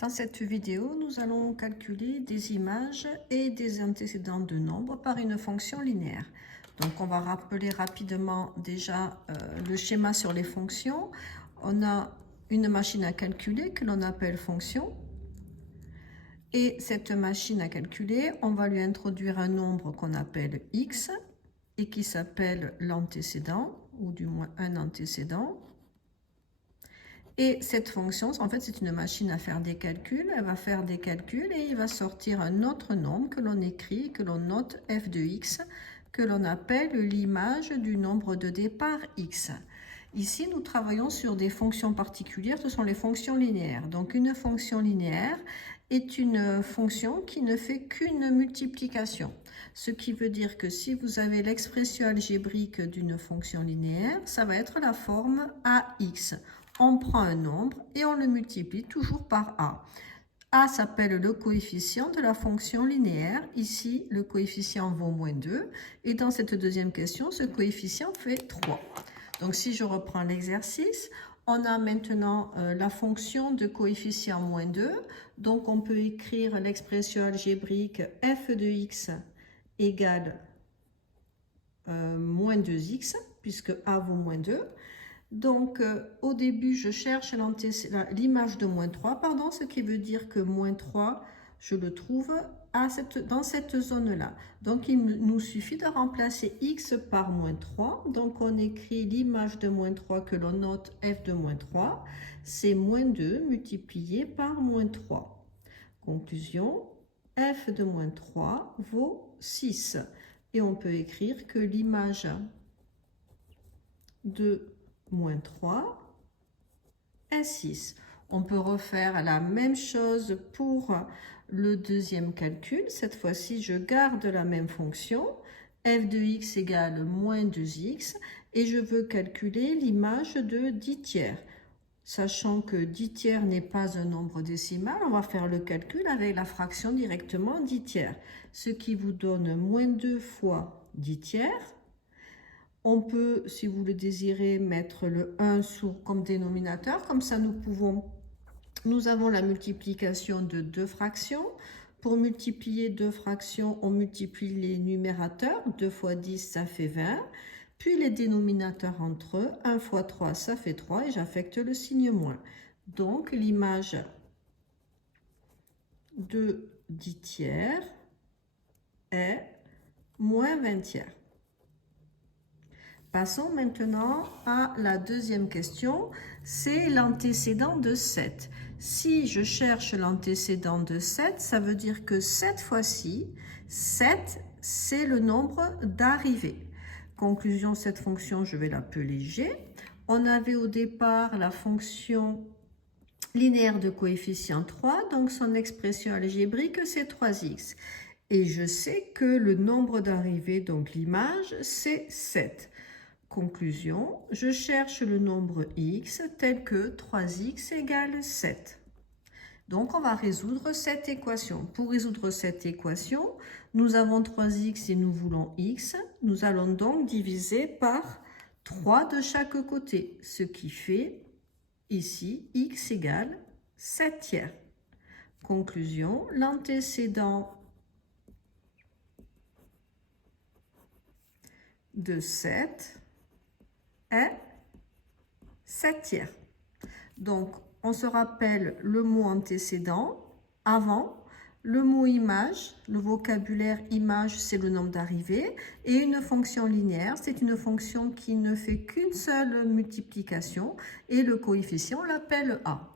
Dans cette vidéo, nous allons calculer des images et des antécédents de nombres par une fonction linéaire. Donc, on va rappeler rapidement déjà le schéma sur les fonctions. On a une machine à calculer que l'on appelle fonction. Et cette machine à calculer, on va lui introduire un nombre qu'on appelle x et qui s'appelle l'antécédent, ou du moins un antécédent. Et cette fonction, en fait, c'est une machine à faire des calculs. Elle va faire des calculs et il va sortir un autre nombre que l'on écrit, que l'on note f de x, que l'on appelle l'image du nombre de départ x. Ici, nous travaillons sur des fonctions particulières, ce sont les fonctions linéaires. Donc, une fonction linéaire est une fonction qui ne fait qu'une multiplication. Ce qui veut dire que si vous avez l'expression algébrique d'une fonction linéaire, ça va être la forme ax. On prend un nombre et on le multiplie toujours par a. A s'appelle le coefficient de la fonction linéaire. Ici, le coefficient vaut moins 2. Et dans cette deuxième question, ce coefficient fait 3. Donc, si je reprends l'exercice, on a maintenant la fonction de coefficient moins 2. Donc, on peut écrire l'expression algébrique f de x égale moins 2x, puisque a vaut moins 2. Donc, au début, je cherche l'image de moins 3, ce qui veut dire que moins 3, je le trouve dans cette zone-là. Donc, il nous suffit de remplacer x par moins 3. Donc, on écrit l'image de moins 3 que l'on note f de moins 3. C'est moins 2 multiplié par moins 3. Conclusion, f de moins 3 vaut 6. Et on peut écrire que l'image de moins 3 est 6. On peut refaire la même chose pour le deuxième calcul. Cette fois-ci, je garde la même fonction. F de x égale moins 2x. Et je veux calculer l'image de 10 tiers. Sachant que 10 tiers n'est pas un nombre décimal, on va faire le calcul avec la fraction directement 10 tiers. Ce qui vous donne moins 2 fois 10 tiers. On peut, si vous le désirez, mettre le 1 comme dénominateur. Comme ça, nous avons la multiplication de deux fractions. Pour multiplier deux fractions, on multiplie les numérateurs. 2 fois 10, ça fait 20. Puis les dénominateurs entre eux. 1 fois 3, ça fait 3. Et j'affecte le signe moins. Donc, l'image de 10 tiers est moins 20 tiers. Passons maintenant à la deuxième question, c'est l'antécédent de 7. Si je cherche l'antécédent de 7, ça veut dire que cette fois-ci, 7, c'est le nombre d'arrivées. Conclusion, cette fonction, je vais l'appeler g. On avait au départ la fonction linéaire de coefficient 3, donc son expression algébrique, c'est 3x. Et je sais que le nombre d'arrivées, donc l'image, c'est 7. Conclusion, je cherche le nombre x tel que 3x égale 7. Donc, on va résoudre cette équation. Pour résoudre cette équation, nous avons 3x et nous voulons x. Nous allons donc diviser par 3 de chaque côté, ce qui fait ici x égale 7 tiers. Conclusion, l'antécédent de 7 est 7 tiers. Donc, on se rappelle le mot antécédent avant, le mot image, le vocabulaire image, c'est le nombre d'arrivées, et une fonction linéaire, c'est une fonction qui ne fait qu'une seule multiplication, et le coefficient, on l'appelle a.